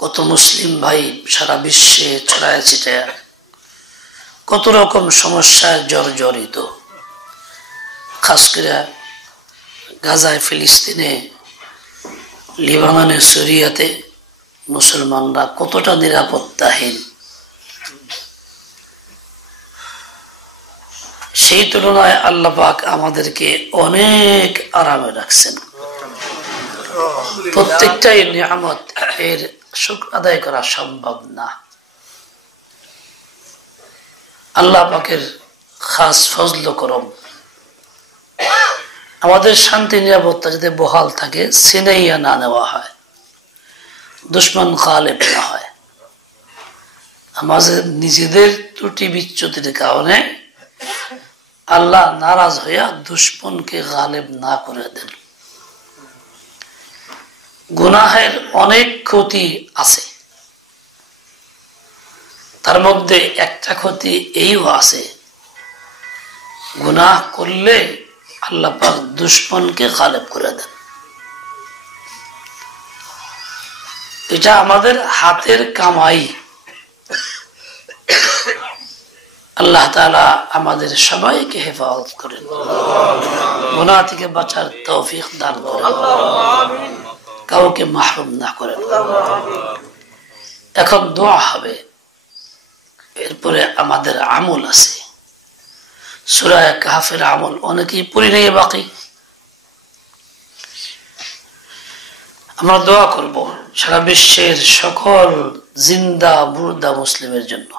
কত মুসলিম ভাই সারা বিশ্বে ছড়ায় ছিটায় কত রকম সমস্যায় জর্জরিত, খাস করে গাজায়, ফিলিস্তিনে, লিবাননে, সিরিয়াতে মুসলমানরা কতটা নিরাপত্তাহীন। সেই তুলনায় আল্লাহ পাক আমাদেরকে অনেক আরামে রাখছেন। প্রত্যেকটাই নিয়ামত, এর শুকর আদায় করা সম্ভব না। আল্লাহ পাকের খাস ফজল করম। আমাদের শান্তি নিরাপত্তা যদি বহাল থাকে, সিনাইয়া না নেওয়া হয়, দুশ্মন গালেব না হয়, আমাদের নিজেদের ত্রুটি বিচ্যুতির কারণে আল্লাহ নারাজ হইয়া দুশ্মনকে গালেব না করে দেন। গুনাহের অনেক ক্ষতি আছে, তার মধ্যে একটা ক্ষতি এইও আছে, গুনাহ করলে আল্লাহ পাক দুশ্মনকে গালেব করে দেন। এটা আমাদের হাতের কামাই। আল্লাহ তাআলা আমাদের সবাইকে হেফাজত করেন, গুনাহ থেকে বাঁচার তৌফিক দান করেন, কাউকে মাহরুম না করেন। এখন দোয়া হবে, এরপরে আমাদের আমল আছে। সূরা কাহফের আমল অনেকেই পড়ি নেই, বাকি আমরা দোয়া করব সারা বিশ্বের সকল জিন্দা মুর্দা মুসলিমের জন্য,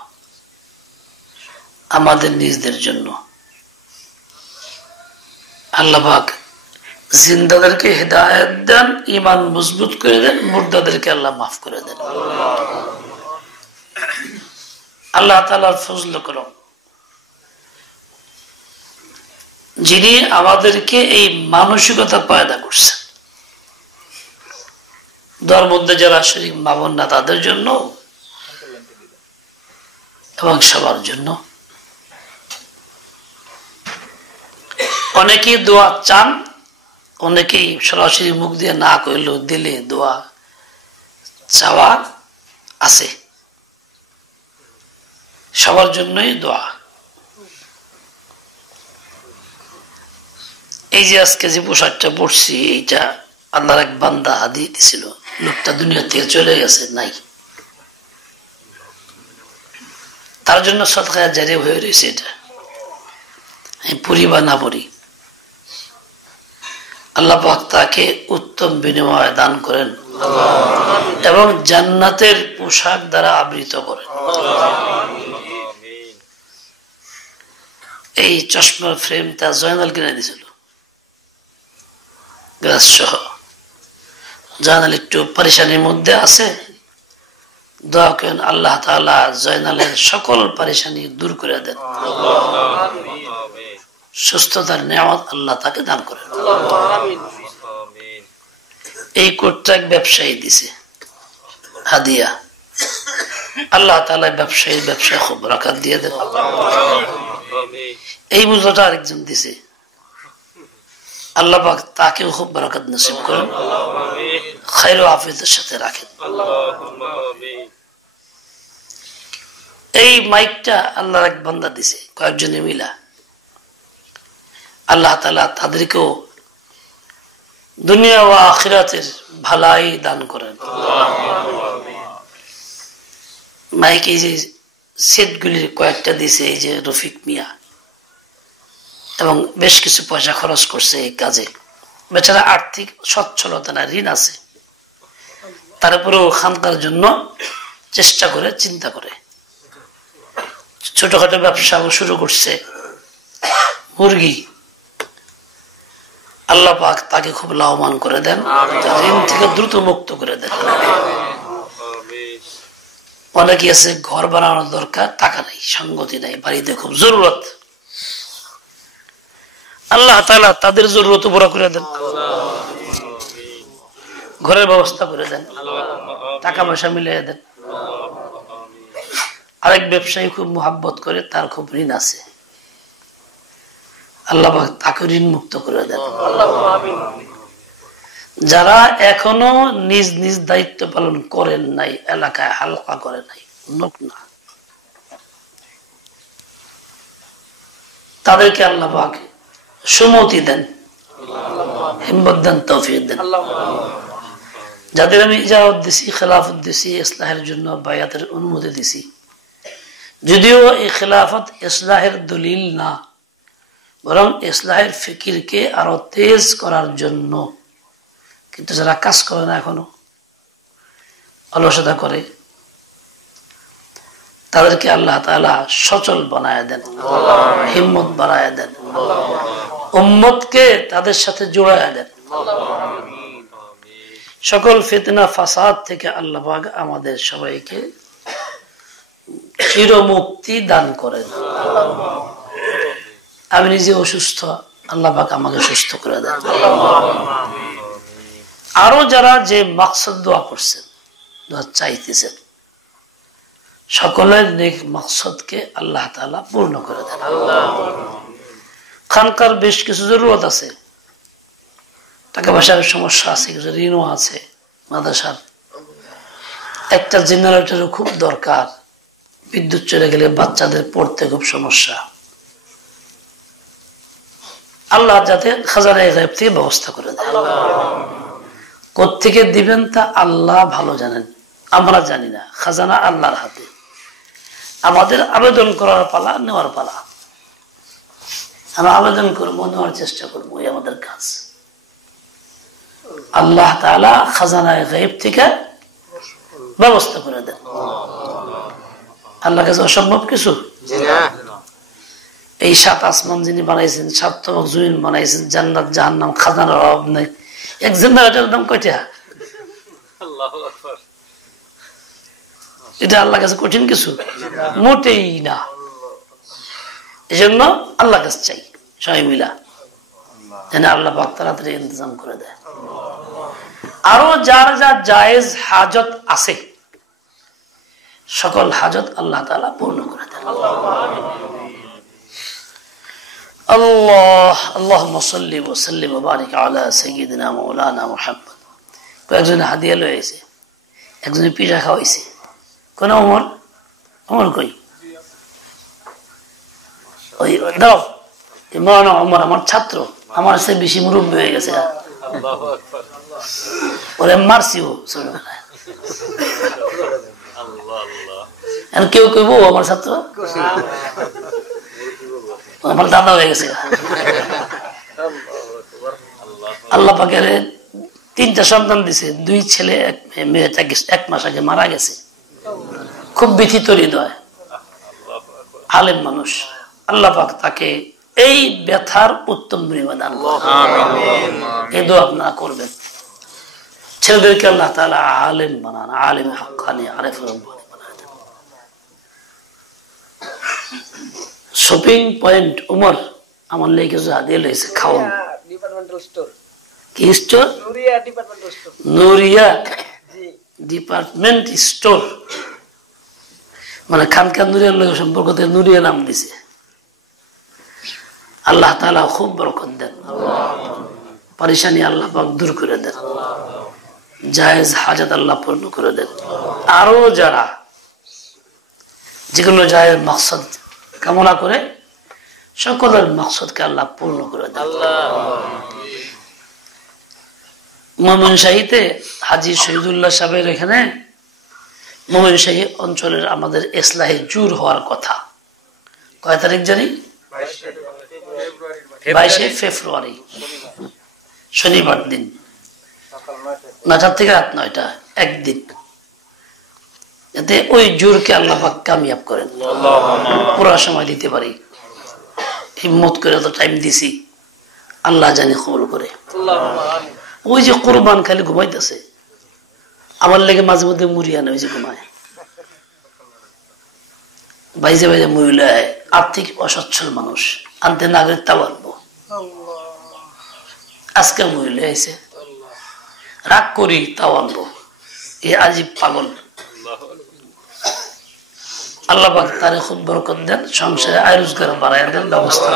আমাদের নিজেদের জন্য। আল্লাহ পাক জিন্দাদেরকে হেদায়েত দেন, ঈমান মজবুত করে দেন, মুর্দাদেরকে আল্লাহ মাফ করে দেন। আল্লাহ তাআলার ফজল করম, যিনি আমাদেরকে এই মানসিকতা পয়দা করছেন, দর মধ্যে যারা শরীক মা বোন না তাদের জন্য এবং সবার জন্য। অনেকেই দোয়া চান, অনেকেই সরাসরি মুখ দিয়ে না কইলেও দিলে দোয়া চাওয়া আছে। সবার জন্যই দোয়া। এই যে আজকে যে পোশাকটা পড়ছি, এইটা আল্লাহর এক বান্দা হাদিয়ে দিছিল। লোকটা দুনিয়া থেকে চলে গেছে, নাই, তার জন্য সদকা জারি হয়ে রয়েছে। এটা আমি পড়ি বা না পড়ি, আল্লাহ পাক তাকে উত্তম বিনিময় দান করেন এবং জান্নাতের পোশাক দ্বারা আবৃত করেন। এই চশমার ফ্রেমটা জয়নাল কিনে দিয়েছিল গ্লাস সহ। জয়নাল একটু পরেশানির মধ্যে আছে, দোয়া করেন আল্লাহ তাআলা জয়নালের সকল পরেশানি দূর করে দেন, সুস্থতার নিয়ামত আল্লাহ তাকে দান করেন। এই কোটটা এক ব্যবসায়ী দিছে হাদিয়া, আল্লাহ তাআলা ব্যবসায়ীর ব্যবসায় খুব বরকত দিয়ে দেন। এই মুদ্রাটা আরেকজন দিছে, আল্লাহ পাক তাকেও খুব বরকত নসিব করেন, খায়র ও আফিয়তের সাথে রাখেন। এই মাইকটা আল্লাহর এক বান্দা দিছে, কয়েকজনে মিলা। আল্লাহ তাআলা তাদেরকেও দুনিয়া ও আখিরাতের ভালাই দান করেন। মাইক এই যে সেটগুলির কয়েকটা দিছে এই যে রফিক মিয়া, এবং বেশ কিছু পয়সা খরচ করছে এই কাজে। বেচারা আর্থিক সচ্ছলতা না, ঋণ আছে, তারপরেও খানকার জন্য চেষ্টা করে, চিন্তা করে ছোটখাটো ব্যবসা শুরু করছে, মুরগি। আল্লাহ পাক তাকে খুব লাভবান করে দেন, ঋণ থেকে দ্রুত মুক্ত করে দেন। অনেকে আছে ঘর বানানোর দরকার, টাকা নাই, সঙ্গতি নাই, বাড়িতে খুব জরুরত, আল্লাহ তাআলা তাদের জরুরত পুরো করে দেন, ঘরের ব্যবস্থা করে দেন, টাকা পয়সা মিলিয়ে দেন। আরেক ব্যবসায়ী খুব মোহাব্বত করে, তার খুব ঋণ আছে, আল্লাহ পাক তাকে ঋণ মুক্ত করে দেন। যারা এখনো নিজ নিজ দায়িত্ব পালন করেন নাই, এলাকায় হালকা করে নাই, লোক না, তাদেরকে আল্লাহ পাক সুমতি দেন, হিম্মত দেন, তৌফিক দেন। যাদের আমি ইজাজত দিছি, খেলাফত দিছি, ইসলাহের জন্য বায়াতের অনুমতি দিছি, যদিও এই খেলাফত ইসলাহের দলিল না, বরং ইসলাহের ফিকিরকে আরো তেজ করার জন্য, কিন্তু যারা কাজ করে না, এখনো অলসতা করে, তাদেরকে আল্লাহ তাআলা সচল বানায় দেন, হিম্মত বাড়ায় দেন, উম্মতকে তাদের সাথে জোড়ায় দেন। সকল ফিতনা ফাসাদ থেকে আল্লাহ পাক আমাদের সবাইকে চিরমুক্তি দান করেন। আমি নিজে অসুস্থ, আল্লাহ পাক আমাকে সুস্থ করে দেন। আরো যারা যে মাকসাদ দোয়া করছেন, দোয়া চাইতেছেন, সকলের নেক মাকসাদকে আল্লাহ তাআলা পূর্ণ করে দেন। খানকার বেশ কিছু জরুরত আছে, টাকা পয়সার সমস্যা আছে, কিছু ঋণও আছে, মাদ্রাসার একটা জেনারেটরের খুব দরকার, বিদ্যুৎ চলে গেলে বাচ্চাদের পড়তে খুব সমস্যা। আল্লাহ যাতে খাজানায়ে গায়ব থেকে ব্যবস্থা করে দেন। কোত্থেকে দিবেন তা আল্লাহ ভালো জানেন, আমরা জানি না, খাজানা আল্লাহর হাতে। আমাদের আবেদন করার পালা, নেওয়ার পালা। আমরা আবেদন করবো, নেওয়ার চেষ্টা করবো, এই আমাদের কাজ। আল্লাহ তাআলা খাজানায়ে গায়ব থেকে ব্যবস্থা করে দেন। আল্লাহর কাছে অসম্ভব কিছু। এই 7 আসমান যিনি বানাইছেন, 7 তবক জমিন বানাইছেন, জান্নাত জাহান্নাম, খাজানার অভাব নেই। এক জেনারেটরের দাম কয়টা? এটা আল্লাহর কাছে কঠিন কিছু মোটেই না। এই জন্য আল্লাহর কাছে চাই সবাই মিলা, যেন আল্লাহ পাক তাড়াতাড়ি ইন্তজাম করে দেয়। আরো যার যা জায়েজ হাজত আছে, সকল হাজত আল্লাহ তাআলা পূর্ণ করে দেন। আল্লাহ আল্লাহুম্মা সাল্লি ওয়া সাল্লিম ওয়া বারিক আলা সাইয়্যিদিনা মাওলানা মুহাম্মদ। কয়েকজন হাদিয়া লয়েছে, একজনে পিঠা খাওয়াইছে। কোন ওমর? ওমর কই? ওই দাও, মাওলানা ওমর আমার ছাত্র, আমার সে বেশি মুরব্বী হয়ে গেছে, ওরে মারছিও ছোটবেলায়। কেউ কেউ আমার ছাত্র, আমার দাদা হয়ে গেছে। আল্লাহ পাকের 3টা সন্তান দিছে, 2 ছেলে 1 মেয়ে। 1 মাস আগে মারা গেছে। খুব ব্যথিত হৃদয়, আলেম মানুষ। আল্লাহ পাক তাকে এই ব্যথার উত্তম বিনিময় দান করেন। এই দোয়া আপনারা করবেন। ছেলেদেরকে আল্লাহ তাআলা আলেম বানান, আলেম হাক্কানি, আরিফ রব্বানি বানান। শপিং পয়েন্ট উমর আমার লেগে কিছু হাদিয়া লইছে, খাওয়ান। ডিপার্টমেন্টাল স্টোর কি store? Nuria departmental store. Nuria department store মানে খানকা নুরিয়ার লোক সম্পর্কে নুরিয়া নাম দিছে। আল্লাহ তাআলা খুব বরকত দেন, পরেশানি আল্লাহ পাক দূর করে দেন, জায়েজ হাজত আল্লাহ পূর্ণ করে দেন। আরো যারা যেগুলো জায়েজ মাকসাদ কামনা করে, সকলের মাকসাদকে আল্লাহ পূর্ণ করে দেন। ময়মনসিংহে হাজী শহীদুল্লাহ সাহেবের এখানে ময়মনসিংহ অঞ্চলের আমাদের ইসলাহে জুর হওয়ার কথা। কয় তারিখ জানি? 22শে ফেব্রুয়ারি, শনিবার দিন, 9টা থেকে রাত 9টা, একদিন। যাতে ওই জোরকে আল্লাহ পাক কামিয়াব করেন, পুরো সময় দিতে পারি। হিম্মত করে তো টাইম দিছি, আল্লাহ জানি কবুল করে। ওই যে কুরবান খালি ঘুমাইতেছে, আমার লেগে মাঝে মধ্যে মুড়ি আনে, ওই যে ঘুমায়, বাইজে বাইজে মহিলা, আর্থিক অসচ্ছল মানুষ, আনতে না করে তাও আনবো। আজকে মহিলা হয়েছে, রাগ করি তাও আনবো। এ আজীব পাগল। আল্লাহ পাক তারে খুব বরকত দেন, সংসারে আয় রোজগার বাড়ায় দেন, ব্যবস্থা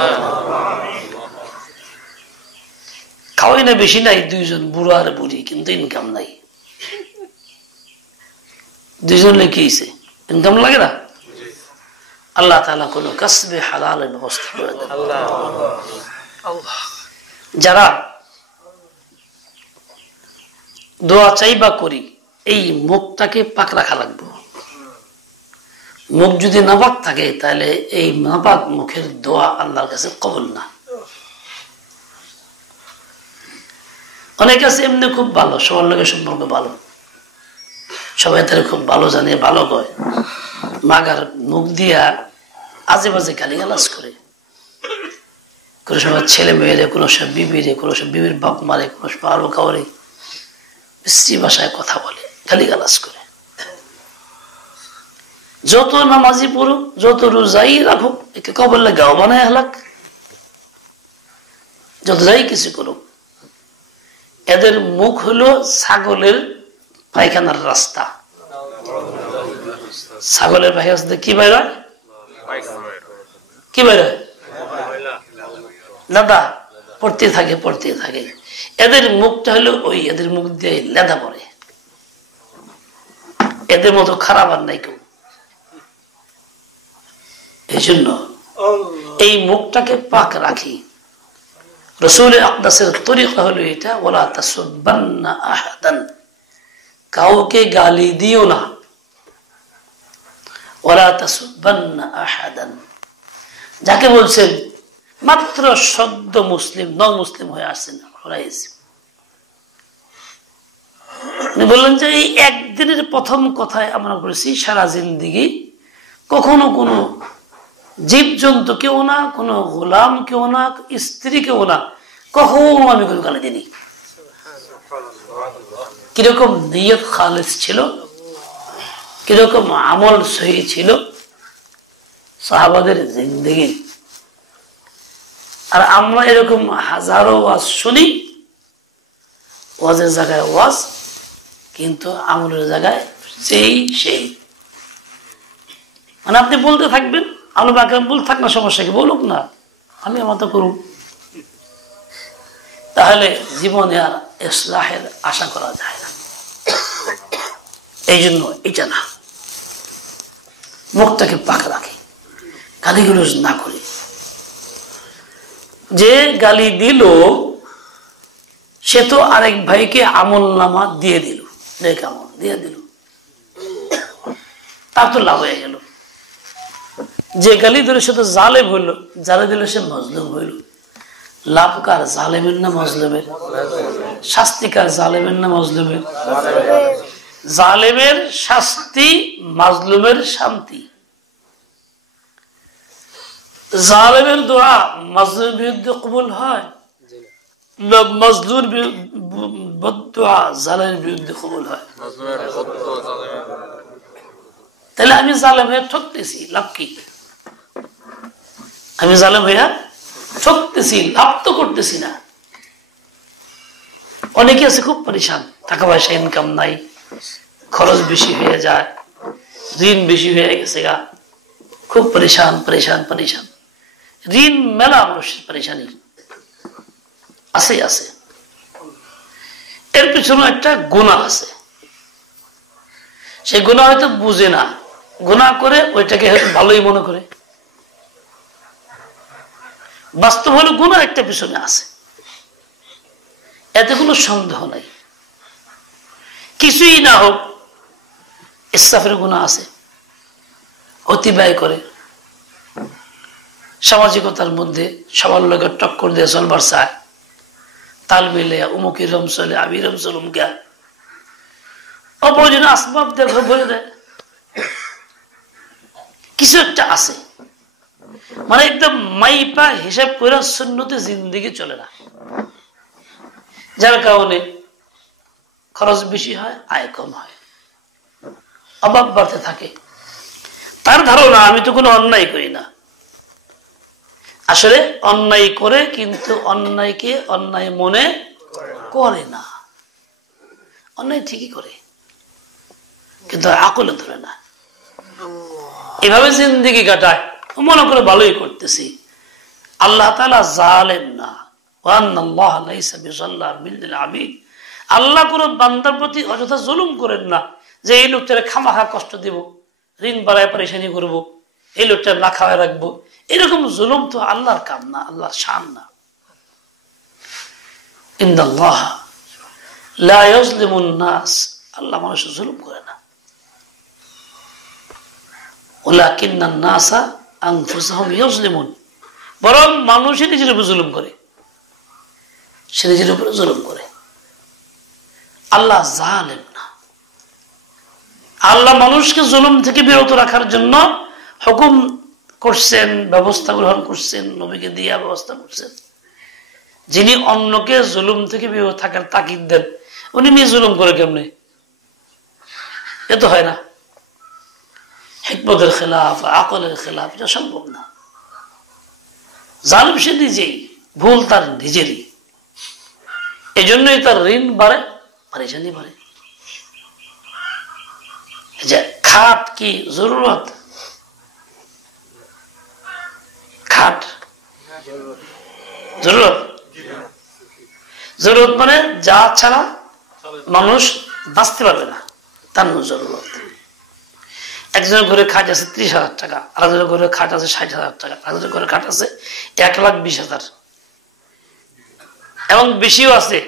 খাওয়াই না বেশি নাই, দুইজন বুড়ো আর বুড়ি, কিন্তু ইনকাম নাই। দুইজন কি হয়েছে, ইনকাম লাগে না? আল্লাহ তাআলা কোন কাসবে হালালের ব্যবস্থা করে দেন। যারা দোয়া চাইবা করি, এই মুখটাকে পাক রাখা লাগবে। মুখ যদি নাপাক থাকে তাহলে এই নাপাক মুখের দোয়া আল্লাহর কাছে কবুল না। অনেক আছে এমনি খুব ভালো, সবার লোকের সম্পর্ক ভালো, সবাই তারা খুব ভালো জানে, ভালো কয়, মাগার মুখ দিয়া আজে বাজে গালিগালাজ করে। কোনো সময় ছেলে মেয়েরে, কোনো সময় বিবিরে, কোনো সময় বিবির বাপ মারে, কোনো সময় আরো কাউরে বিশ্রী ভাষায় কথা বলে, গালিগালাজ করে। যত নামাজি পড়ুক, যত রোজাই রাখুক, একে কবলে গাও বানায় হালাক, যত যাই কিছু করুক, এদের মুখ হলো ছাগলের পায়খানার রাস্তা। ছাগলের পায়খানা কি বাইর হয়? কি বাইর হয়? লেদা পড়তে থাকে, পড়তে থাকে। এদের মুখটা হলো ওই, এদের মুখ দিয়ে লেদা পড়ে। এদের মতো খারাপ আর নাই কেউ। এই জন্য এই মুখটাকে পাক রাখি। রাসূল আকদাসের তরিকা হলো এটা, ওয়ালা তাসুববান্না আহাদান, কাউকে গালি দিও না। ওয়ালা তাসুববান্না আহাদান, যাকে বলছেন মাত্র সদ্য মুসলিম, ন মুসলিম হয়ে আসছেন, উনি বললেন যে এই একদিনের প্রথম কথায় আমরা বলেছি সারা জিন্দিগি কখনো কোনো জীবজন্তু কেউ না, কোনো গোলাম কেউ না, স্ত্রী কেউ না, কখনো আমি কোনো গালি দিইনি। কিরকম নিয়ত খালেস ছিল, কিরকম আমল সহি ছিল সাহাবাদের জিন্দেগি। আর আমরা এরকম হাজারো ওয়াজ শুনি, ওয়াজের জায়গায় ওয়াজ, কিন্তু আমলের জায়গায় সেই। মানে আপনি বলতে থাকবেন, আলু বাকরাম বলতে থাক না, সমস্যা কি, বলুক না, আমি আমার তো করুন, তাহলে জীবনে আর ইসলাহের আশা করা যায় না। এই জন্য এটা না, মুখটাকে পাক রাখি, গালিগুলো না করি। যে গালি দিল সে তো আরেক ভাইকে আমল নামা দিয়ে দিল, নেক আমল দিয়ে দিল, তার তো লাভ হয়ে গেল। যে গালি দিল সে তো জালেম হইল, যারা দিল সে মজলুম হইল। লাভ কার, জালেমের না মজলুমের? শাস্তি কার, জালেমের না মজলুমের? জালেমের শাস্তি, মাজলুমের শান্তি। জালেমের দোয়া মাজলুমের বিরুদ্ধে কবুল হয় না, মাজলুমের বদদোয়া জালেমের বিরুদ্ধে কবুল হয়? তাহলে আমি জালেম হয়ে ঠকতেছি, লাভ কি? আমি জালেম হইয়া ঠকতেছি, লাভ তো করতেছি না। অনেকে আছে খুব পরিশান, টাকা পয়সা ইনকাম নাই, খরচ বেশি হয়ে যায়, ঋণ বেশি হয়ে গেছে গা, খুব পরিশান। ঋণ মেলা মানুষের পরেশানি আছে। এর পিছনে একটা গুনাহ আছে, সেই গুনাহ হয়তো বুঝে না, গুনাহ করে ওইটাকে হয়তো ভালোই মনে করে। বাস্তব হলো গুনাহ একটা পিছনে আছে, এতে কোনো সন্দেহ নাই। কিছুই না হোক, ইসরাফের গুনাহ আছে, অতিবায় করে, সামাজিকতার মধ্যে সবার লোকের টক্কর দিয়ে চলবার চায়, তাল মিলে উমুকি রম চলে, আমি রম চলুম গা, অপ্রয়োজনীয় আসবাব দিয়ে ঘর ভরে দেয়। কিছু একটা আছে, মানে একদম মাইপা হিসাব করে সুন্নতে জিন্দেগি চলে না, যার কারণে খরচ বেশি হয়, আয় কম হয়, অভাব বাড়তে থাকে। তার ধারণা আমি তো কোনো অন্যায় করি না, আসলে অন্যায় করে, কিন্তু অন্যায়কে অন্যায় মনে করে না। অন্যায় ঠিকই করে, কিন্তু আকলে ধরে না। এভাবে জিন্দেগি কাটায়, মনে করে ভালোই করতেছি। আল্লাহ তাআলা জালেম না, ওয়ান্নাল্লাহা লাইসা বিযাল্লামিল লিল আবিদ। আল্লাহ কোন বান্দার প্রতি অযথা জুলুম করেন না, যে এই লোকটারে খামাখা কষ্ট দেব, ঋণ বাড়ায় পরেশানি করবো, এই লোকটা না খাওয়ায় রাখবো। এরকম জুলুম তো আল্লাহর কাম না, আল্লাহর শান না। ইন্নাল্লাহা লা ইউযলিমুন নাস, আল্লাহ মানুষের জুলুম করে না। ওয়ালাকিন্নান নাসা আনফুসাহুম ইউযলিমুন, বরং মানুষই নিজের উপর জুলুম করে, সে নিজের উপরে জুলুম করে। আল্লাহ জালেম না। আল্লাহ মানুষকে জুলুম থেকে বিরত রাখার জন্য হুকুম করছেন, ব্যবস্থা গ্রহণ করছেন, নবীকে দিয়া ব্যবস্থা করছেন। যিনি অন্যকে জুলুম থেকে বিরত থাকার তাকিদ দেন, উনি নিয়ে জুলুম করে কেমনে? এ তো হয় না। হিকমতের খেলাফ, আকলের খেলাফ, এটা সম্ভব না। জালিম সে নিজেই, ভুল তার নিজেরই। এই জন্যই তার ঋণ বাড়ে, পরেশানি বাড়ে। যে খাট কি জরুরত? খাট জরুরত, জরুরত মানে যা ছাড়া মানুষ বাঁচতে পারবে না, তার জরুরত। একজনের ঘরে খাট আছে 30,000 টাকা, আরেকজনের ঘরে খাট আছে 60,000 টাকা, আরেকজনের ঘরে খাট আছে 1,20,000, এবং বেশিও আছে।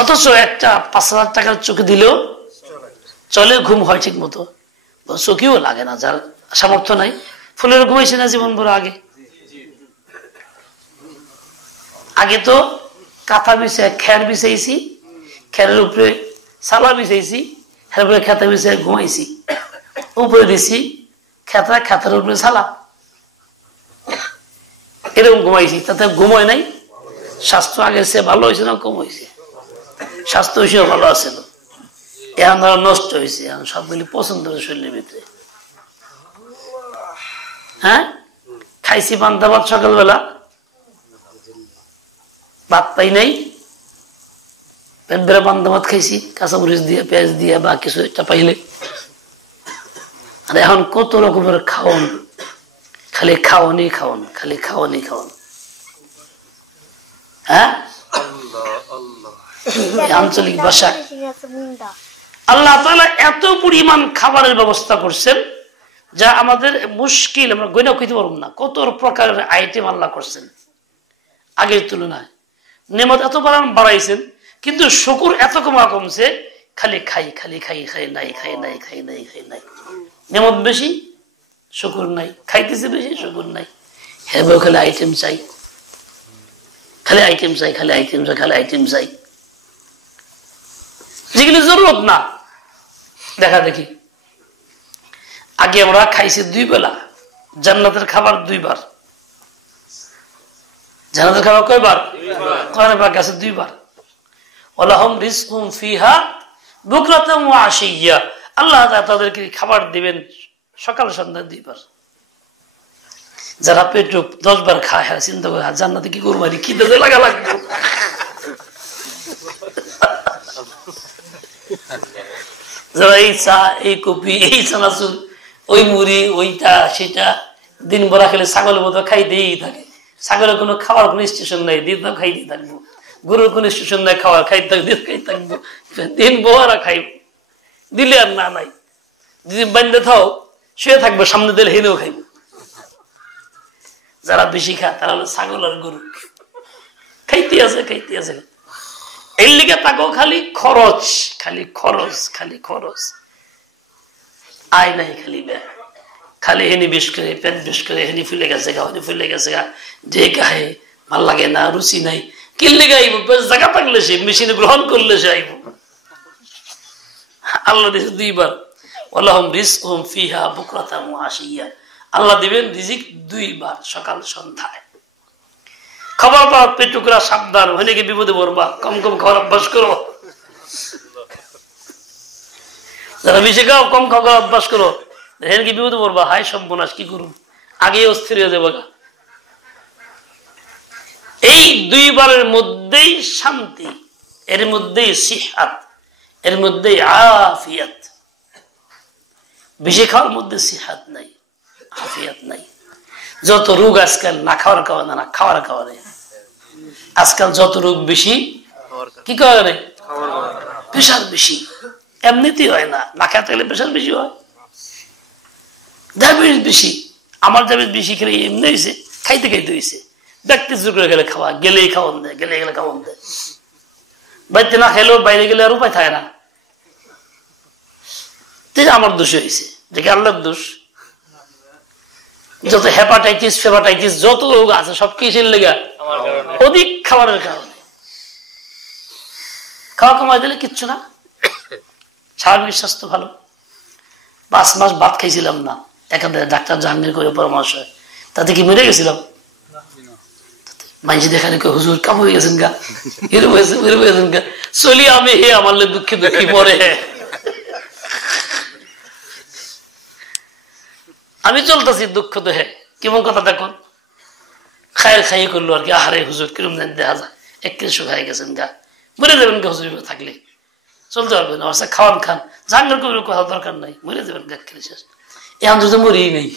অথচ একটা 5,000 টাকার চোখে দিলেও চলে, ঘুম হয় ঠিক মতো, চোখেও লাগে না, যার সামর্থ্য নাই। ফুলের ঘুমাইছে না জীবন ভর? আগে আগে তো কাঁথা বিছায়, খের বিছাইছি, খেরের উপরে সালা বিছাইছি, খের উপরে খেতা বিছায় ঘুমাইছি, উপরে দিছি খেতা, খেতার উপরে সালা, এরকম ঘুমাইছি। তাতে ঘুমায় নাই। স্বাস্থ্য আগের চেয়ে ভালো হয়েছে না কম হয়েছে? স্বাস্থ্য হিসেবে ভালো আছে না, এখন ধরো নষ্ট হয়েছে, এখন সবগুলি পছন্দ করে শরীরের ভিতরে। হ্যাঁ, খাইছি পান্তা ভাত সকালবেলা, ভাত পাই নাই, পেট বেড়ে পান্তা ভাত খাইছি কাঁচামরিচ দিয়ে, পেঁয়াজ দিয়ে, বা কিছু একটা পাইলে। আর এখন কত রকমের খাওয়ান, খালি খাওয়ানি খাওয়ান, খালি খাওয়ানি খাওয়ান। হ্যাঁ, আঞ্চলিক ভাষা। আল্লাহ তাআলা এত পরিমাণ খাবারের ব্যবস্থা করছেন যা আমাদের মুশকিল, আমরা গয়না কইতে পারব না। কত প্রকারের আইটেম আল্লাহ করছেন আগের তুলনায়। নেমত এত বাড়াইছেন, কিন্তু শুকর এত কমছে, খালি খাই, খালি খাই, খাই নাই, খাই নাই, খাই নাই, খাই নাই। নেমত বেশি, শুকর নাই, খাইতেছে বেশি, শুকর নাই। হ্যাঁ, খালি আইটেম চাই, খালি আইটেম চাই, খালি আইটেম চাই, খালি আইটেম চাই, যেগুলি জরুরত না। দেখা দেখি, আগে আমরা খাইছি 2 বেলা, জান্নাতের খাবার 2 বার। জান্নাতের খাবার কয়বার? কোরআনে পাক আছে 2 বার। ওয়ালাহুম রিজকুম ফিহা বুকরাতাম ওয়া আশিয়্যা, আল্লাহ তাদেরকে খাবার দিবেন সকাল সন্ধ্যা 2 বার। যারা পেট 10 বার খায়, চিন্তা করে জান্নাতে কি করবো, কি দেবে লাগা লাগবে। যারা এই চা, এই কপি, এই চানাচুর, ওই মুড়ি, ওইটা সেটা দিন ভরা খেলে ছাগলের মতো খাই দিয়েই থাকে। ছাগলের কোনো খাওয়ার কোনো স্টেশন নাই, দিন খাই দিয়ে থাকবো। গরুর কোনো স্টেশন নাই, খাওয়ার খাই থাকবো, খাই থাকবো, দিন ভরা খাইব, দিলে আর না নাই। যদি বান্ধে থাও, শুয়ে থাকবো, সামনে দিলে হেলেও খাইব। যারা বেশি খায় তারা হলো ছাগল আর গরু, খাইতে আছে, খাইতে আছে। এর লিগে তাকেও খালি খরচ, খালি খরচ, খালি খরচ, আয় নাই, খালি ব্যয়। খালি হেনি বিষ করে, পেট বিষ করে, হেনি ফুলে গেছে গা, হেনি ফুলে গেছে গা, যে গায়ে ভাল লাগে না, রুচি নাই, কিনলে গাইব, জায়গা থাকলে সে মেশিনে গ্রহণ করলে সে আইব। আল্লাহ দিয়েছে 2 বার, ওয়ালাহুম রিজকুহুম ফিহা বুকরাতাম ওয়া আশিয়্যা, আল্লাহ দিবেন রিজিক 2 বার, সকাল সন্ধ্যায়। খাবার পাওয়ার পেট টুকরা সাবধান, হলে কি বিপদে পড়বা, কম কম খাওয়ার অভ্যাস করো। যারা বেশি খাও, কম খাওয়ার অভ্যাস করো, হেন কি বিপদে পড়বা। হাই সর্বনাশ, কি করুন, আগে অস্থির হয়ে যাবো। এই 2 বারের মধ্যেই শান্তি, এর মধ্যেই সিহাত, এর মধ্যেই আফিয়াত। বেশি খাওয়ার মধ্যে সিহাত নাই, আফিয়াত নাই। যত রোগ আজকাল না খাওয়ার কারণে না খাওয়ার কারণে, আজকাল যত রোগ বেশি কি কারণে? প্রেশার বেশি। এমনিতেই হয় না, না খেতে গেলে প্রেশার বেশি হয়। ডায়াবেটিস বেশি, আমার ডায়াবেটিস বেশি খেলে এমনি হয়েছে, খাইতে খাইতে হয়েছে। ব্যক্তি করে গেলে খাওয়া, গেলেই খাওয়ান দেয়, গেলে গেলে খাওয়ান দেয়। বাড়িতে না খাইলেও বাইরে গেলে আর উপায় থাকে না। আমার দোষ হয়েছে, যে আল্লাহর দোষ। যত হেপাটাইটিস ফেপাটাইটিস যত রোগ আছে সব কিসের লেগে? অধিক খাবারের কারণে। খাওয়া কমাই দিলে কিচ্ছু না, স্বাভাবিক স্বাস্থ্য ভালো। 5 মাস ভাত খাইছিলাম না, এখানে ডাক্তার জাহাঙ্গীর করে পরামর্শ, তাতে কি মরে গেছিলাম? মানুষ দেখানে হুজুর কাম হয়ে গেছেন গা, এরকম হয়েছেন গা, চলি আমি হে আমার লোক দুঃখী দুঃখী পরে আমি চলতেছি দুঃখ তো হে। কেমন কথা দেখুন, খায়ের খাইয়ে করলো আর কি। আহারে হুজুর কিরম দেখা যায়, 31 খাই গেছেন গা, মরে যাবেন গা হুজুর থাকলে, চলতে পারবেন না। খাওয়ান খান, জাহাঙ্গীর কবির কথা দরকার নাই, মরে যাবেন গা খেলে শেষ। এখন তো মরেই নেই।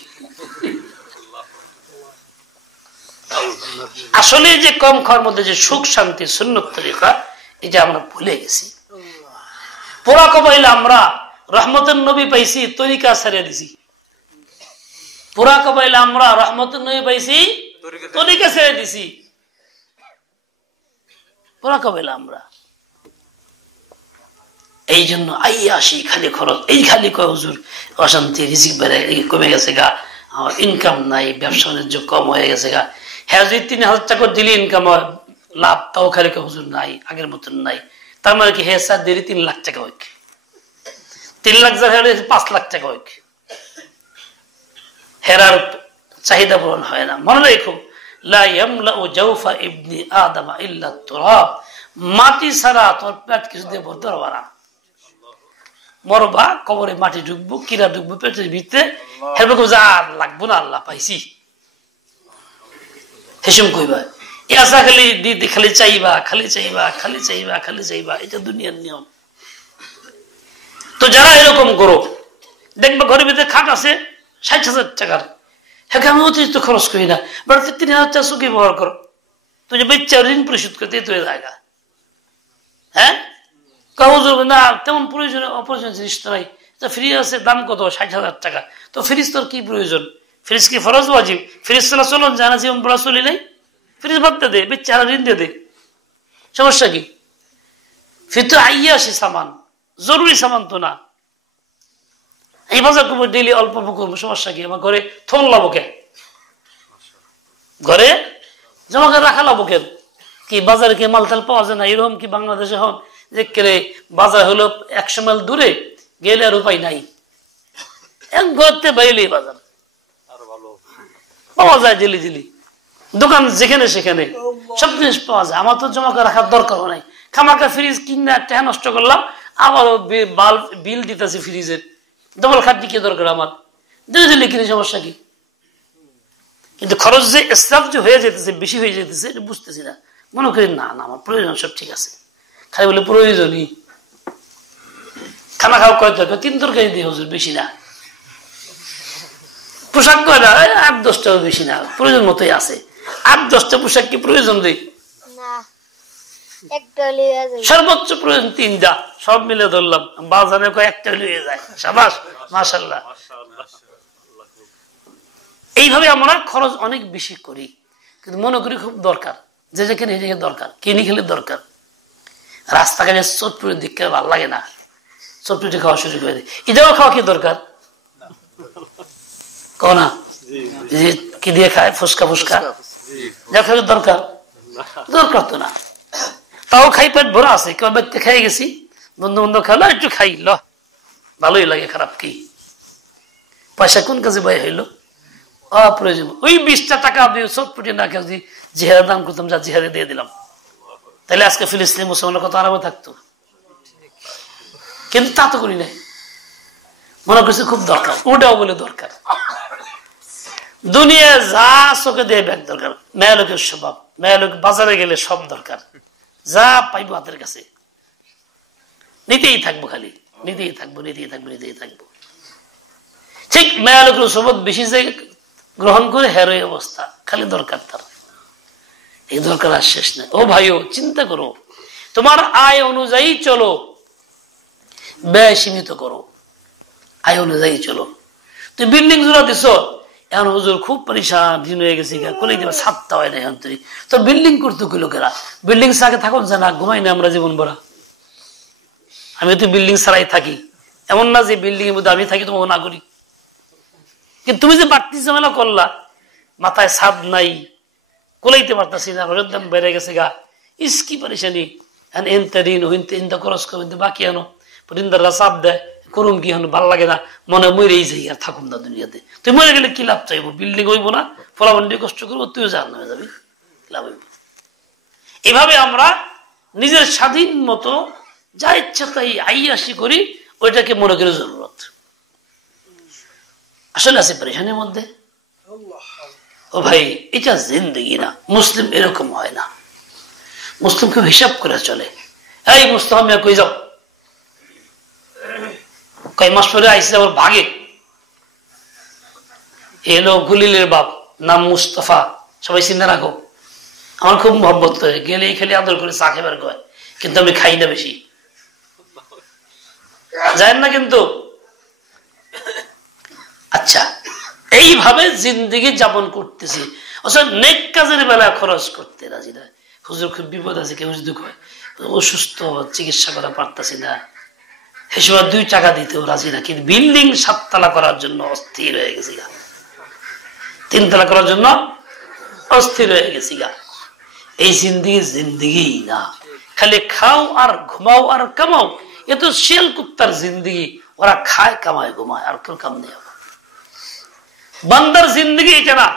আসলে যে কম খাওয়ার মধ্যে যে সুখ শান্তি সুন্নত তরিকা, এটা আমরা ভুলে গেছি। পোড়া কবাইলে আমরা রহমতের নবী পাইছি, তরিকা ছেড়ে দিছি। পোড়া কবাইলে আমরা রহমতের নবী পাইছি, তরিকা ছেড়ে দিছি। পোড়া কবাইলে আমরা এই জন্য আইয়া আসি খালি খরচ, এই খালি কয় হুজুর অশান্তি, রিজিক বেড়ে কমে গেছে গা, আমার ইনকাম নাই, ব্যবসা বাণিজ্য কম হয়ে গেছে গা। হ্যাঁ, যদি 3000 টাকা দিলে ইনকাম হয়, লাভ তাও খালি হুজুর নাই, আগের মতন নাই। তার মানে কি হ্যাঁ স্যার দেরি 3 লাখ টাকা হোক, 3 লাখ যার 5 লাখ টাকা হোক, হেরার চাহিদা পূরণ হয় না। মনে রেখো, লা ইয়ামলাউ জাওফা ইবনি আদম ইল্লা তুরাব, মাটি ছাড়া তোর পেট কিছু দিয়ে ভরতে পারবা না। মরবা, কবরে মাটি ঢুকবো, কিরা ঢুকবো পেটের ভিতরে, হেরবে আর লাগবো না, আল্লাহ পাইছি হেসুম কইবা। এ আশা খালি দিদি খালি চাইবা, খালি চাইবা, খালি চাইবা, খালি চাইবা, এটা দুনিয়ার নিয়ম। তো যারা এরকম করো, দেখবে ঘরের ভিতরে খাট আছে 60,000 টাকার, হ্যাঁ আমি অতিরিক্ত খরচ করি না, বাড়িতে 3,000 টাকা সুখী ব্যবহার করো, তুই যে বাচ্চা ঋণ পরিশোধ করতে তো জায়গা। হ্যাঁ, কাগজ না তেমন প্রয়োজন, অপ্রয়োজন জিনিস তো নাই, ফ্রিজ আছে, দাম কত? 60,000 টাকা। তো ফ্রিজ তোর কি প্রয়োজন? ফ্রিজ কি ফরজ ওয়াজিব? ফ্রিজ চলা চলুন, জানা জীবন বড় চলি নাই, ফ্রিজ বাদতে দে, বেচারা ঋণ দিয়ে দে, সমস্যা কি? ফির তো আইয়া আসে সামান, জরুরি সামান তো না। এই বাজার করবো ডেইলি, অল্প অল্প করবো, সমস্যা কি? আমার ঘরে থন লাবো কেন, ঘরে জমা করে রাখা লাবো কেন? কি বাজারে কি মালতাল পাওয়া যায় না? এরকম কি বাংলাদেশে হন যে কেড়ে বাজার হলো 100 মাইল দূরে গেলে আর উপায় নাই, এক ঘরতে বাইলেই বাজার পাওয়া যায়, জিলি জিলি দোকান যেখানে সেখানে সব জিনিস পাওয়া যায়। আমার তো জমা করে রাখার দরকারও নাই। খামাকা ফ্রিজ কিনা টাকা নষ্ট করলাম, আবারও বিল দিতেছি ফ্রিজের, ডবল খাটনি কি দরকার আমার? দিলে দিলে কিনে, সমস্যা কি? কিন্তু খরচ যে ইসরাফ যে হয়ে যেতেছে, বেশি হয়ে যেতেছে, এটা বুঝতেছি না। মনে করি না না আমার প্রয়োজন সব ঠিক আছে, খালি বলে প্রয়োজনই। খানা খাওয়া কয় তরকারি? 3 তরকারি দিয়ে হুজুর, বেশি না। পোশাক কয় না, 8-10টাও বেশি না, প্রয়োজন মতোই আছে। 8-10টা পোশাক কি প্রয়োজন দেই? সর্বোচ্চ প্রয়োজন 3টা, সব মিলে ধরলাম, বাজারে কয় একটা লিয়ে যায়, সাবাস মাশাআল্লাহ। এইভাবে আমরা খরচ অনেক বেশি করি, কিন্তু মনে করি খুব দরকার, যে যেখানে নিজেকে দরকার, কিনে খেলে দরকার। রাস্তাঘাটে চটপুরের দিক করে ভালো লাগে না, চটপুরি খাওয়া শুরু করে দিই, এটাও খাওয়া কি দরকার? কনা কি দিয়ে খায়? ফুচকা ফুচকা যা খাওয়া দরকার? দরকার তো না। তাও খাই, পেট ভরা আছে, কেউ বাড়িতে খাই গেছি, বন্ধু বন্ধু খাইলো, একটু খাই ল, ভালোই লাগে, খারাপ কি? পয়সা কোন কাজে ব্যয় হইলো? অপ্রয়োজন। ওই 20টা টাকা আপনি চটপটি না খেয়ে যদি জিহাদের দাম করতাম, যা জিহাদে দিয়ে দিলাম, তাহলে আজকে ফিলিস্তিনি মুসলমানের কত আরামে থাকতো। কিন্তু তা তো করি নাই, মনে করছি খুব দরকার, ওটাও বলে দরকার। দুনিয়া যা চোখে দিয়ে ব্যাগ দরকার, মেয়া লোকের স্বভাব, মেয়া লোক বাজারে গেলে সব দরকার, যা পাইবো হাতের কাছে নিতেই থাকবো, খালি নিতেই থাকবো, নিতেই থাকবো, নিতেই থাকবো। ঠিক মেয়া লোকের স্বভাব বেশি যায় গ্রহণ করে হেরোই অবস্থা, খালি দরকার তার, এই দরকার আর শেষ নেই। ও ভাইও চিন্তা করো, তোমার আয় অনুযায়ী চলো, ব্যয় সীমিত করো, আয় অনুযায়ী চলো। তুই বিল্ডিং জোড়া দিছ, এখন হুজুর খুব পরিশান দিন হয়ে গেছে, কোলে দিবা সাতটা হয় না, এখন তুই তোর বিল্ডিং করতে কই লোকেরা, বিল্ডিং ছাড়া থাকুন না, ঘুমাই না আমরা জীবন ভরা। আমি তো বিল্ডিং ছাড়াই থাকি, এমন না যে বিল্ডিং এর মধ্যে আমি থাকি তোমাকে না করি, কিন্তু তুমি যে বাড়তি ঝামেলা করলা, মাথায় ছাদ নাই, কোলাইতে পারতাছি না, রোজের দাম বেড়ে গেছে গা, ইস কি পারিশানি, এনতে ঋণ হইতে ইনতে খরচ করতে বাকি আনো, ঋণদাররা চাপ দেয়, করুম কি হন, ভাল লাগে না, মনে মরেই যাই আর থাকুন না দুনিয়াতে। তুই মরে গেলে কি লাভ চাইবো, বিল্ডিং হইব না, ফলাফন্ডি কষ্ট করবো, তুইও জাহান্নামে হয়ে যাবি, লাভ হইব। এভাবে আমরা নিজের স্বাধীন মতো যা ইচ্ছা তাই আইয়াসি করি, ওইটাকে মনে করে জরুরত। আসলে আছে পরেশানির মধ্যে। ও ভাই, এটা জিন্দগি না, মুসলিম এরকম হয় না, মুসলিম খুব হিসাব করে চলে। এই মুস্তাফা মিয়া কই যাও, কয় মাস পরে আইসে আবার ভাগে। এলো গুলিলের বাপ, নাম মুস্তফা, সবাই চিন্তা রাখো, আমার খুব মহব্বত করে, গেলে খেলে আদর করে চা খেবার কয়, কিন্তু আমি খাই না বেশি, যায় না কিন্তু। আচ্ছা, এইভাবে জিন্দিগি যাপন করতেছি, অথচ নেক কাজের বেলা খরচ করতে রাজি না। হুজুর খুব বিপদ আছে, কেউ যদি কয় অসুস্থ, চিকিৎসা করা পারতেছি না, এসব 2 টাকা দিতেও রাজি না, কিন্তু বিল্ডিং 7 তলা করার জন্য অস্থির হয়ে গেছি গা, 3 তলা করার জন্য অস্থির হয়ে গেছি গা। এই জিন্দিগি জিন্দিগি না, খালি খাও আর ঘুমাও আর কামাও, এ তো শিয়াল কুত্তার জিন্দিগি, ওরা খায় কামায় ঘুমায়, আর কেউ কাম নেই। বান্দার জিন্দিগি এটা না,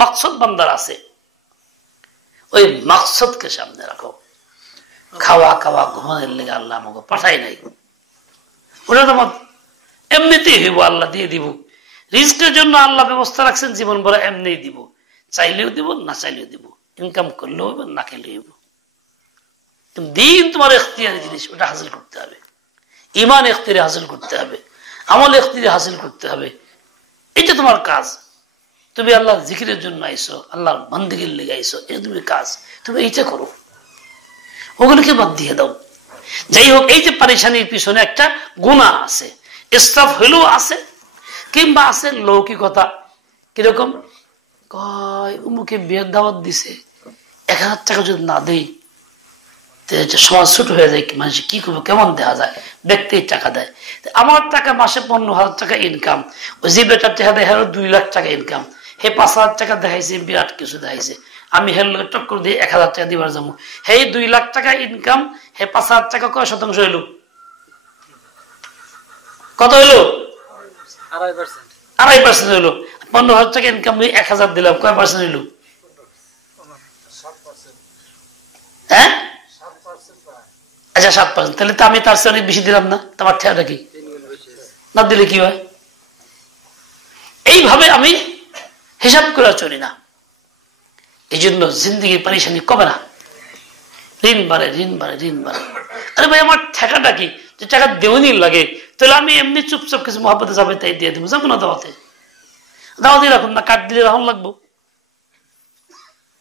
মাকসদ বান্দার আছে, ওই মাকসদকে সামনে রাখো। খাওয়া খাওয়া ঘুমানোর লেগে আল্লাহ আমাকে পাঠাই নাই, ওটা তো এমনিতেই হইব, আল্লাহ দিয়ে দিব। রিস্কের জন্য আল্লাহ ব্যবস্থা রাখছেন, জীবন ভরা এমনি দিব, চাইলেও দিব না চাইলেও দিব, ইনকাম করলেও হইব না খেলেও হইব। দিন তোমার এখতিয়ারি জিনিস, ওটা হাসিল করতে হবে, ইমান এখতিয়ারি হাসিল করতে হবে, আমল এখতিয়ারি হাসিল করতে হবে, এটা তোমার কাজ। তুমি আল্লাহর জিকিরের জন্য আইসো, আল্লাহর বান্দিগির লেগে আইসো, এটা তুমি কাজ, তুমি এইটা করো, ওগুলোকে বাদ দিয়ে দাও। যাই হোক, এই যে পারেশানির পিছনে একটা গুনাহ আছে, ইসরাফ হইলেও আছে, কিংবা আছে লৌকিকতা। কিরকম, কয় উমুকে বিয়ের দাওয়াত দিছে, 1000 টাকা যদি না দেই সমাজ ছোট হয়ে যায়, মানুষ কি করবো, কেমন দেখা যায়, ব্যক্তি টাকা দেয়। আমার টাকা মাসে 15,000 টাকা ইনকাম, ওই যে বেটার টাকা দেয় 2 লাখ টাকা ইনকাম, হে 5,000 টাকা দেখাইছে, বিরাট কিছু দেখাইছে, আমি হের লোক টক্কর দিয়ে 1000 টাকা দিবার যাবো, হে 2 লাখ টাকা ইনকাম, হে 5,000 টাকা কয় শতাংশ হইল, কত হইলো, 2.5% হইলো। 15,000 টাকা ইনকাম 1000 দিলাম, কয় পার্সেন্ট হইল, হ্যাঁ? আচ্ছা 7%, তাহলে তো আমি তার চেয়ে অনেক বেশি দিলাম না, তোমার ঠেয়াটা কি না দিলে কি হয়? এইভাবে আমি হিসাব করে চলি না, এই জন্য জিন্দগির পারিশানি কমে না, ঋণ বাড়ে ঋণ বাড়ে ঋণ বাড়ে। আরে ভাই, আমার ঠেকাটা কি, যে টাকা দেওয়ানি লাগে, তাহলে আমি এমনি চুপচাপ কিছু মহাব্বতে যাবে তাই দিয়ে দেবো, যাবো না দাওয়াতে, দাওয়াতে রাখুন না, কাঠ দিলে রাখুন লাগবো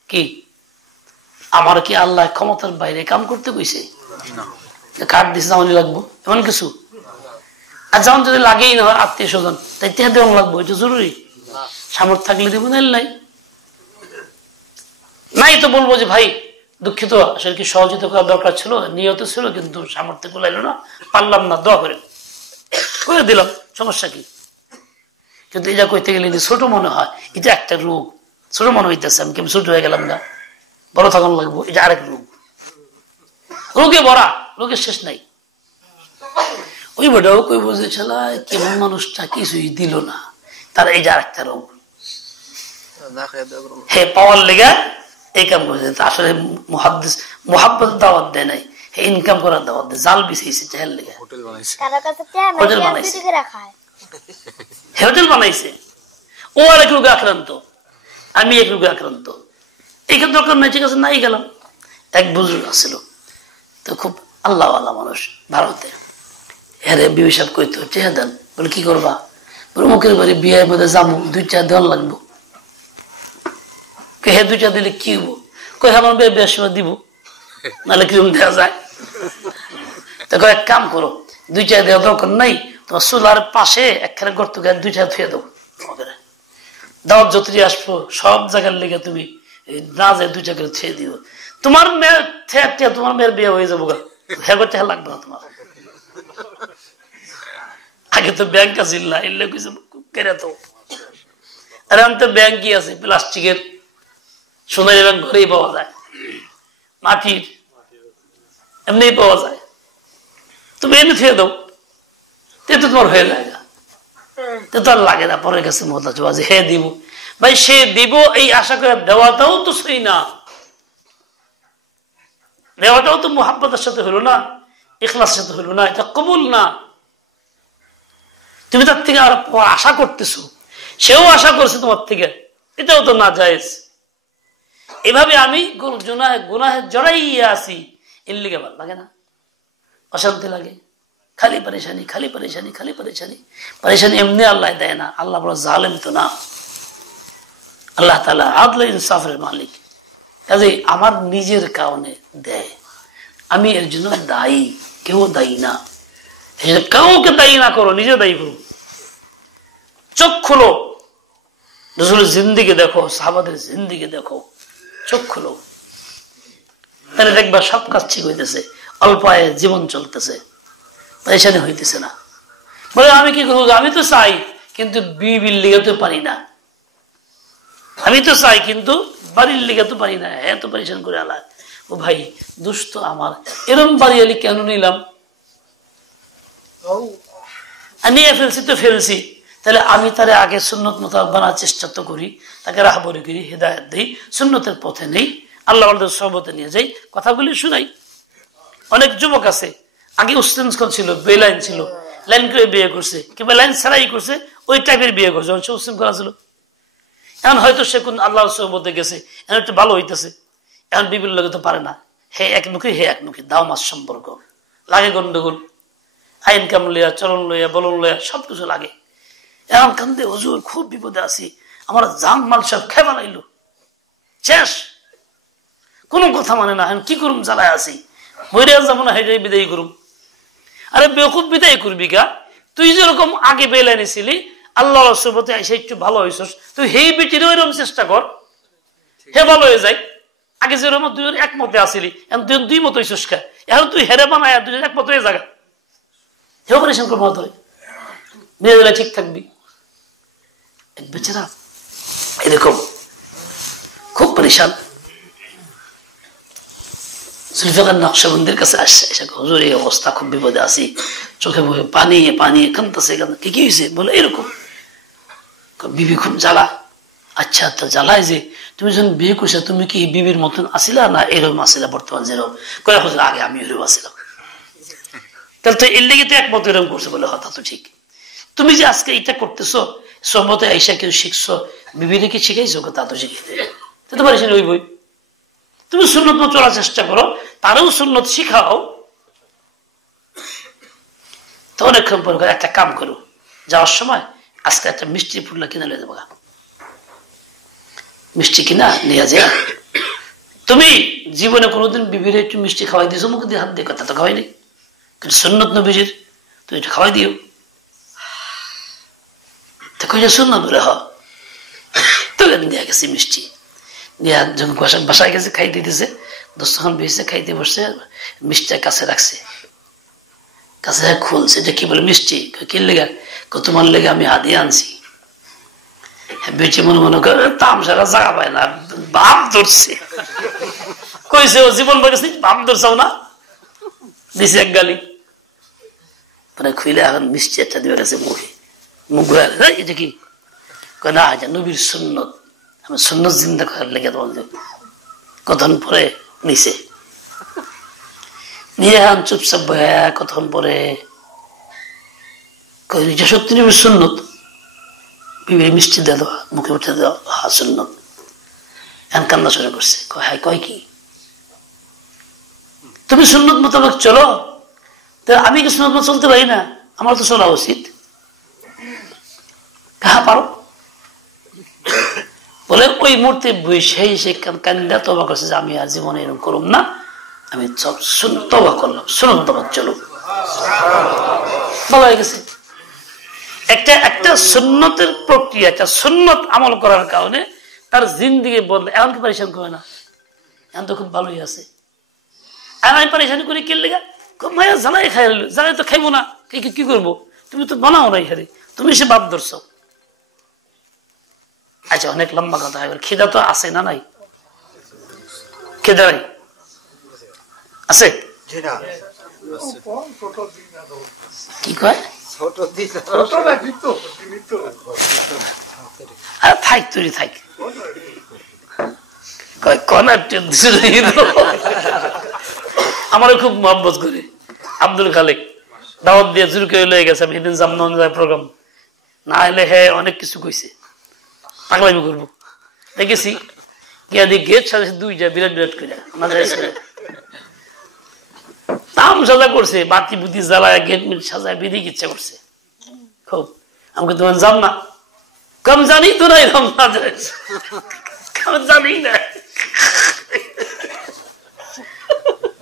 কি? আমার কি আল্লাহ ক্ষমতার বাইরে কাম করতে কইছে? কাঠ দিছে যাওয়ানি লাগবো এমন কিছু? আর যেমন যদি লাগেই না হয় আত্মীয় স্বজন, তাই টেহা দেওয়া লাগবো, এটা জরুরি? সামর্থ্য থাকলে দিব না, নাই নাই তো বলবো যে ভাই দুঃখিত, আসলে কি সহযোগিতা করার দরকার ছিল, নিয়ত ছিল, কিন্তু সামর্থ্য কুলাইলো না, পারলাম না, দোয়া করেন, করে দিলাম, সমস্যা কি? কিন্তু এটা কইতে গেলে ছোট মনে হয়, এটা একটা রোগ, ছোট মনে হইতেছে, আমি কেমন ছোট হয়ে গেলাম না, বড় থাকুন লাগবো, এটা আরেক রোগ, রোগে ভরা, রোগের শেষ নাই। ওই বেটাও কই বুঝেছিল কেমন মানুষটা কিছুই দিল না, তার এই যে আরেকটা রোগ, হে পাওয়ার লেগা এই কাম করেছে, আসলে মোহাব্বত দাওয়াত দেয় নাই, হে ইনকাম করার দাওয়াত দেয়, জাল বিছাইছে চেহার লেগা, হোটেল বানাইছে, হোটেল বানাইছে, ও আর এক রোগে আক্রান্ত, আমি এক রোগে আক্রান্ত, এইখানে দরকার নাই, ঠিক আছে, নাই গেলাম। এক বুজুর্গ আসছিল, তো খুব আল্লাহ আল্লাহ মানুষ, ভারতে, হ্যাঁ বিবি সাহেব কইতো চেহার দেন, বলে কি করবা, প্রমুখের বাড়ি বিয়ের মধ্যে যাবো, 2টা দেওয়ান লাগবো। হে 2টা দিলে কি হবো? কই আমার বিয়ের সময় দিব, নাহলে কিরকম দেওয়া যায়? তো এক কাম করো, 2টা দেওয়া দরকার নাই, তোমার চুলার পাশে একখানে গর্ত গায়ে 2টা ধুয়ে দেবো। দাওয়াত যতই আসবো সব জায়গার লেগে তুমি না যায় 2টা করে ছেড়ে দিও। তোমার মেয়ের তোমার মেয়ের বিয়ে হয়ে যাবো, হ্যাঁ করতে লাগবে না তোমার। আগে তো ব্যাংক আছিল না, এলে কিছু কেনে তো। আর এখন তো ব্যাংকই আছে প্লাস্টিকের, সোনালী ব্যাংক ঘরেই পাওয়া যায়, মাটির এমনি পাওয়া যায়। তুমি এনে থুয়ে দাও, তে তো তোমার হয়ে যায় না, তে তো আর লাগে না পরের কাছে মহল্লা চোয়া যে হে দিব। ভাই সে দিব এই আশা করে দেওয়াটাও তো সই না, দেওয়াটাও তো মুহাব্বতের সাথে হলো না, ইখলাসের সাথে হলো না, এটা কবুল না। তুমি তার থেকে আর আশা করতেছো, সেও আশা করছে তোমার থেকে, এটাও তো না জায়েজ। এভাবে আমি গুনাহে জড়াইয়া আছি, এর লিগে ভালো লাগে না, অশান্তি লাগে, খালি পরেশানি খালি পরেশানি খালি পরেশানি। পরেশানি এমনি আল্লাহ দেয় না, আল্লাহ বড় জালেম তো না, আল্লাহ তাআলা আদল ইনসাফের মালিক। কাজে আমার নিজের কারণে দেয়, আমি এর জন্য দায়ী, কেউ দায়ী না। কাউকে দায়ী না করো, নিজে দায়ী করো। চোখ খুলো, রাসূলের জিন্দেগি দেখো, সাহাবাদের জিন্দেগি দেখো, চোখ খুলো, তাহলে দেখবা সব কাজ ঠিক হইতেছে, অল্প আয়ে জীবন চলতেছে, পরেশানি হইতেছে না। বলে আমি কি করবো, আমি তো চাই কিন্তু বিবির লিগে তো পারি না, আমি তো চাই কিন্তু বাড়ির লিগে তো পারি না, হ্যাঁ তো পরেশান করে আলা। ও ভাই দুষ্ট আমার, এরম বাড়ি আলি কেন নিলাম, নিয়ে ফেলছি তো ফেলছি, তাহলে আমি তারে আগে সুন্নত মোতাবেক বানার চেষ্টা তো করি, তাকে রাহবরি করি, হেদায়েত দিই, সুন্নতের পথে নেই, আল্লাহ সহবতে নিয়ে যাই, কথাগুলি শুনাই। অনেক যুবক আছে আগে উশৃঙ্খল ছিল, বেলাইন ছিল, লাইন করে বিয়ে করছে কিংবা লাইন ছাড়াই করছে, ওই টাইপের বিয়ে করছে, সে উশৃঙ্খলা ছিল। এখন হয়তো সে কোন আল্লাহর সহবতে গেছে, এখন একটু ভালো হইতেছে, এখন বিবির লোকে তো পারে না, হে একমুখী হে একমুখী, দাও মাস সম্পর্ক লাগে, গন্ডগোল, আইন কাম লইয়া, চলন লইয়া, বলন লইয়া সবকিছু লাগে। এখন কান্দে, হুজুর খুব বিপদে আছি, আমার জান মাল সব খেয়ে বানাইলো, শেষ, কোন কথা মানে না, এখন কি করুম, জ্বালায় আছি, মরে যাবো না, হেঁটে বিদায় করুম। আরে বেকুব বিদায় করবি গা, তুই যেরকম আগে বেলা নিছিলি, আল্লাহ রসুলতে এসে একটু ভালো হয়েছিস, তুই হেই বেটির ওইরকম চেষ্টা কর, হে ভালো হয়ে যায়। আগে যেরকম তুই একমতে আসিলি, এখন তুই 2 মত হয়েছিস খা, এখন তুই হেরে বানায় 2 একমত হয়ে যাগা, হে অপারেশন করবো ধরে মেয়েদের ঠিক থাকবি। এক বেচারা এরকম খুব পরেশান, জুলফিকার নকশবন্দির কাছে আসছে, এসে হুজুর এই অবস্থা, খুব বিপদে আছি, চোখে মুখে পানি পানি, কাঁদতেছে, কি হয়েছে? বলে এরকম, বিবি খুব জ্বালা। আচ্ছা তো জ্বালায় যে তুমি যখন বিয়ে করছো, তুমি কি বিবির মতন আসিলা না এরকম আসিলা বর্তমান যেরকম? কয়ে হুজুর আগে আমি এরকম আসিলাম। তাহলে তো এর লেগে তো একমত এরকম করছে। বলে হঠাৎ তো ঠিক, তুমি যে আজকে এটা করতেছো, সহমতে আইসা কেউ শিখছো, বিবিরে কি শিখাইছো? তা তো শিখাইতে তো পারিস ওই বই, তুমি সুন্নত মতো চলার চেষ্টা করো, তারও সুন্নত শিখাও। তো অনেকক্ষণ পর একটা কাম করো, যাওয়ার সময় আজকে একটা মিষ্টি ফুললা কিনে নিয়ে যাবো, মিষ্টি কিনা নিয়ে যায়। তুমি জীবনে কোনোদিন বিবিরে একটু মিষ্টি খাওয়াই দিয়েছো, মুখে দিয়ে হাত দিয়ে, কথা তো খাওয়াইনি, কিন্তু সুন্নত নবীজির তুমি একটু খাওয়াই দিও। তো কইছে সুন্নত বলে হ, তো দিয়ে গেছি মিষ্টি নিয়ে, যখন বাসায় গেছে খাইতে দিতেছে, দোস্তখান বেশি খাইতে বসছে, মিষ্টিটা কাছে রাখছে, কাছে খুলছে, যে কি বলে মিষ্টি, কি লেগে? তোমার লেগে আমি হাদিয়ে আনছি। বেটি মনে মনে করে তামসারা জায়গা পায় না, বাপ ধরছে, কইছে ও জীবন বলেছি বাপ ধরছাও না, দিছে এক গালি। পরে খুইলে এখন মিষ্টি একটা দিয়ে গেছে মুখে, মুখ ঘুরে, এটা কি? না নবীর সুন্নত, আমি সুন্নত জিন্দা করার লেগে তোমার কতক্ষণ পরে নিচে নিয়ে এখন চুপচাপ বয়া, কতক্ষণ পরে সত্যি নবীর সুন্নত, বিবির মিষ্টি দিয়ে দেওয়া, মুখে উঠে দেওয়া, হা সুন্নত। এখন কান্না শুরু করছে, হাই কয় কি তুমি সুন্নত মোতাবেক চলো? তো আমি কি সুন্নত মতো চলতে পারি না? আমার তো চলা উচিত। হ্যাঁ পারো বলে ওই মুহূর্তে সেই সে কান্দা তবা করছে যে আমি আর জীবনে এরকম করুম না, আমি তবা করলাম, শুনুন তবা চলো ভালো হয়ে গেছে। একটা সুন্নতের প্রক্রিয়া, একটা সুন্নত আমল করার কারণে তার জিন্দিগি বদলে। এখন কি পরেশান করে না? এখন তো খুব ভালোই আছে। আমি পরেশানি করি কে লেগা? খুব মায়া জ্বালাই খাই, জ্বালাই তো খাইবো না, কি করবো? তুমি তো বানাও নাই হারে, তুমি সে বাদ ধরছ। আচ্ছা অনেক লম্বা কথা, এবার খিদা তো আছে না নাই? খিদা নাই আছে? কি কয়? থাক তুই থাক, আমার খুব মহব্বত করে আব্দুল খালেক দাওয়াত দিয়ে জোর করে লয়ে গেছে। আমি সেদিন জামনগর যায় প্রোগ্রাম, না হলে হ্যাঁ অনেক কিছু কইছে, পাগলামি করবো দেখেছি। গিয়া দিয়ে গেট সাজাইছে দুইটা বিরাট বিরাট করে তাম সাজা করছে, বাতি বুতি জ্বালায় গেট মিট সাজায় বেরিয়ে ইচ্ছা করছে খুব। আমাকে তোমার যাম না, কম জানি তো না এরকম না জানি না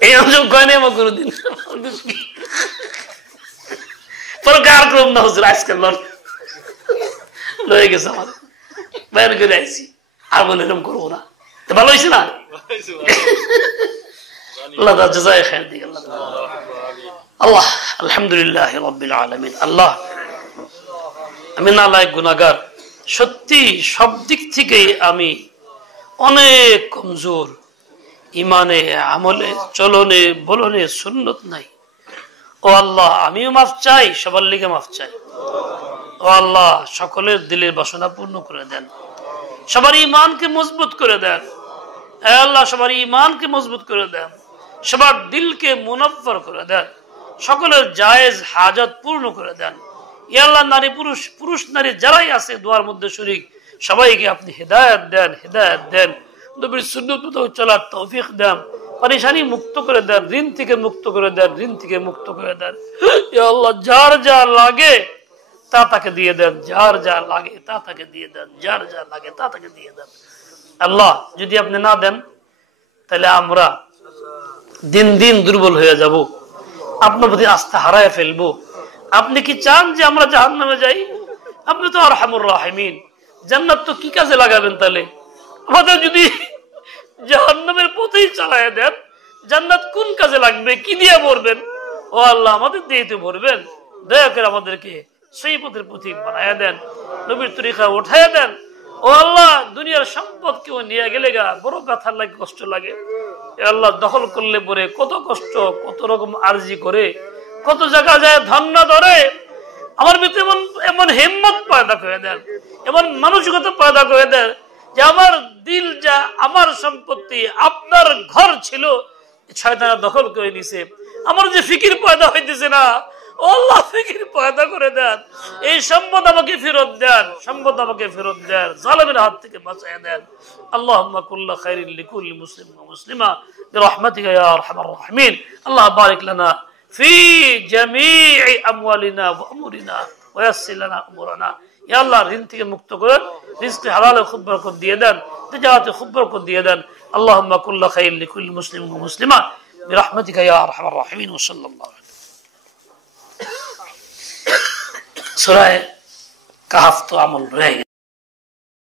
এই অংশ কয় নেই আমার কোনোদিন পরে কার করব না হুজুর আজকে লয়ে গেছে আমার বাইর করে আইছি, আর বলে এরকম করবো না। তো ভালো হয়েছে না? আল্লাহ আলহামদুলিল্লাহ রাব্বিল আলামিন। আল্লাহ আমি নালায়েক গুনাহগার, সত্যি সব দিক থেকেই আমি অনেক কমজোর, ইমানে আমলে চলনে বলনে সুন্নত নাই। ও আল্লাহ আমিও মাফ চাই, সবার লিগে মাফ চাই। ও আল্লাহ সকলের দিলের বাসনা পূর্ণ করে দেন, সবার ইমানকে মজবুত করে দেন। আল্লাহ সবার ইমানকে মজবুত করে দেন, সবার দিলকে মুনাফফর করে দেন, সকলের জায়েজ হাজত পূর্ণ করে দেন। ইয়া আল্লাহ নারী পুরুষ, পুরুষ নারী যারাই আছে দোয়ার মধ্যে শরীক, সবাইকে আপনি হেদায়েত দেন, হেদায়েত দেন, নবীর সুন্নাত মতো চলার তৌফিক দেন, পরেশানি মুক্ত করে দেন, ঋণ থেকে মুক্ত করে দেন, ঋণ থেকে মুক্ত করে দেন। ইয়া আল্লাহ যার যা লাগে তা তাকে দিয়ে দেন, যার যা লাগে তা তাকে দিয়ে দেন, যার যা লাগে তা তাকে দিয়ে দেন। আল্লাহ যদি আপনি না দেন তাহলে আমরা দিন দিন দুর্বল হয়ে যাব, আপনার প্রতি আস্থা হারায় ফেলবো। আপনি কি চান যে আমরা জাহান্নামে যাই? আপনি তো আরহামুর রাহিমিন, জান্নাত তো কি কাজে লাগাবেন? তাহলে আমাদের যদি জাহান্নামের পথেই চালায় দেন, জান্নাত কোন কাজে লাগবে? কি দিয়ে ভরবেন? ও আল্লাহ আমাদের দিয়ে তো ভরবেন, দয়া করে আমাদেরকে সেই পথের পথিক বানায়া দেন, নবীর তরিকা উঠাইয়া দেন। ও আল্লাহ দুনিয়ার সম্পদ কেউ নিয়ে গেলে গা বড় ব্যথার লাগে, কষ্ট লাগে। আল্লাহ দখল করলে পরে কত কষ্ট, কত রকম আরজি করে, কত জায়গা যায় ধন্না ধরে। আমার ভিতরে এমন এমন হিম্মত পয়দা করে দেন, এমন মানসিকতা পয়দা করে দেন যে আমার দিল যা আমার সম্পত্তি আপনার ঘর ছিল, শয়তান দখল করে নিছে। আমার যে ফিকির পয়দা হইতেছে না, ও আল্লাহ ফিকির পয়দা করে দেন, এই সম্পদ আমাকে ফেরত দেন, সম্পদ আমাকে ফেরত দেন, জালেমের হাত থেকে বাঁচায় দেন। আল্লাহুম্মা কুল্লু খাইরিন লিকুল্লি মুসলিম ওয়া মুসলিমা বিরহমাতিকা ইয়া আরহামার রাহিমিন। আল্লাহ বারিক লানা ফি জামিই আমওয়ালিনা ওয়া আমরিনা ওয়া ইয়াসসির লানা উমুরানা। ইয়া আল্লাহ ঋণ থেকে মুক্ত করেন, রিজকে হালালে খুব বরকত দিয়ে দেন, তিজারাতে খুব বরকত দিয়ে দেন। আল্লাহুম্মা কুল্লু খাইরিন লিকুল্লি মুসলিম ওয়া মুসলিমা বিরহমাতিকা ইয়া আরহামার রাহিমিন। ওয়া সাল্লাল্লাহু আলাইহি সূরা কাহফ তো আমল রয়ে গেছে।